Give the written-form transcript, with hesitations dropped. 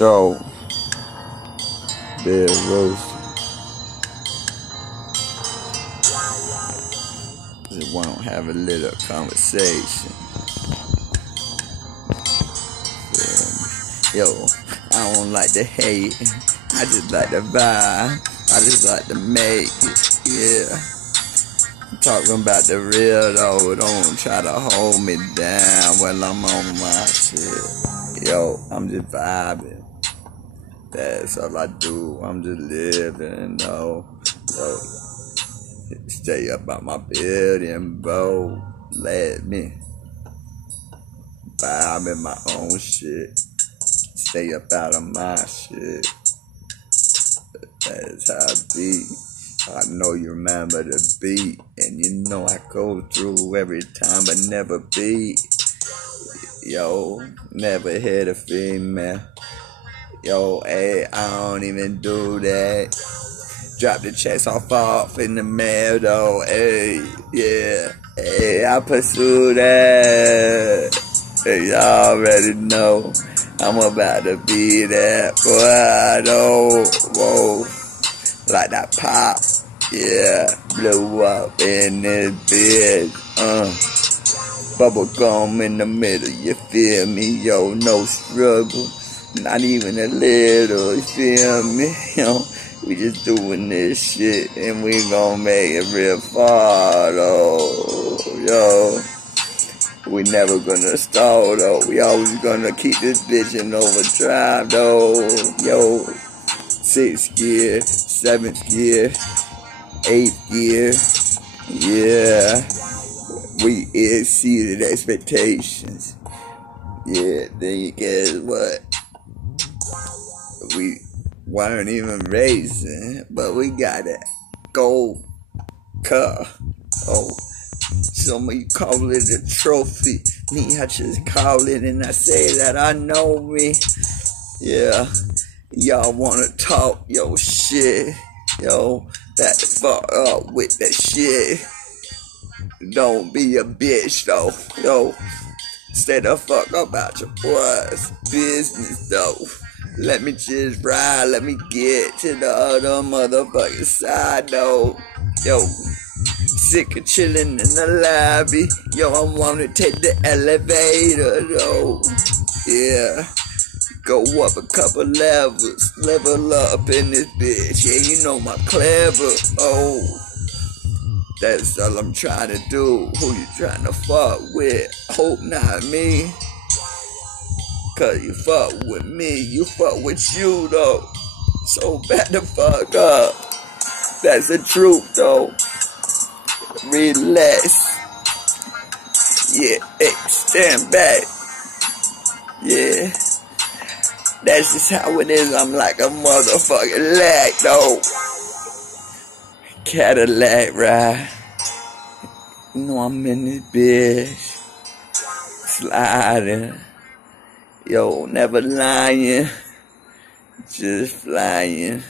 Yo, Big Rooster. Just want to have a little conversation. Yo, I don't like to hate. I just like to vibe. I just like to make it. Yeah. I'm talking about the real though. Don't try to hold me down while I'm on my shit. Yo, I'm just vibing. That's all I do. I'm just living, though. Yo, stay up on my building, bro. Let me vibe in my own shit. Stay up out of my shit. That's how I be. I know you remember the beat, and you know I go through every time, but never beat. Yo, never hit a female. Yo, hey, I don't even do that. Drop the checks off in the mail, though. Hey, yeah. Hey, I pursue that. Hey, y'all already know I'm about to be that. Boy, I know. Whoa. Like that pop. Yeah. Blew up in this bitch. Bubble gum in the middle. You feel me? Yo, no struggle. Not even a little, you feel me? Yo, we just doing this shit and we gon' make it real far, though. Yo, we never gonna stall, though. We always gonna keep this bitch in overdrive, though. Yo, 6th gear, 7th gear, 8th gear. Yeah, we exceeded expectations. Yeah, then you guess what? We weren't even racing, but we got a gold car. Oh, some of you call it a trophy. Me, I just call it and I say that I know me. Yeah, y'all wanna talk yo shit. Yo, back the fuck up with that shit. Don't be a bitch though. Yo, stay the fuck up about your boys' business though. Let me just ride, let me get to the other motherfucking side, though. Yo, sick of chilling in the lobby. Yo, I wanna take the elevator, though. Yeah, go up a couple levels, level up in this bitch. Yeah, you know my clever. Oh, that's all I'm trying to do. Who you trying to fuck with? Hope not me. Cause you fuck with me, you fuck with you though. So back the fuck up. That's the truth though. Relax. Yeah, hey, stand back. Yeah. That's just how it is. I'm like a motherfucking lag though. Cadillac ride. You know I'm in this bitch. Sliding. Yo, never lying, just flying.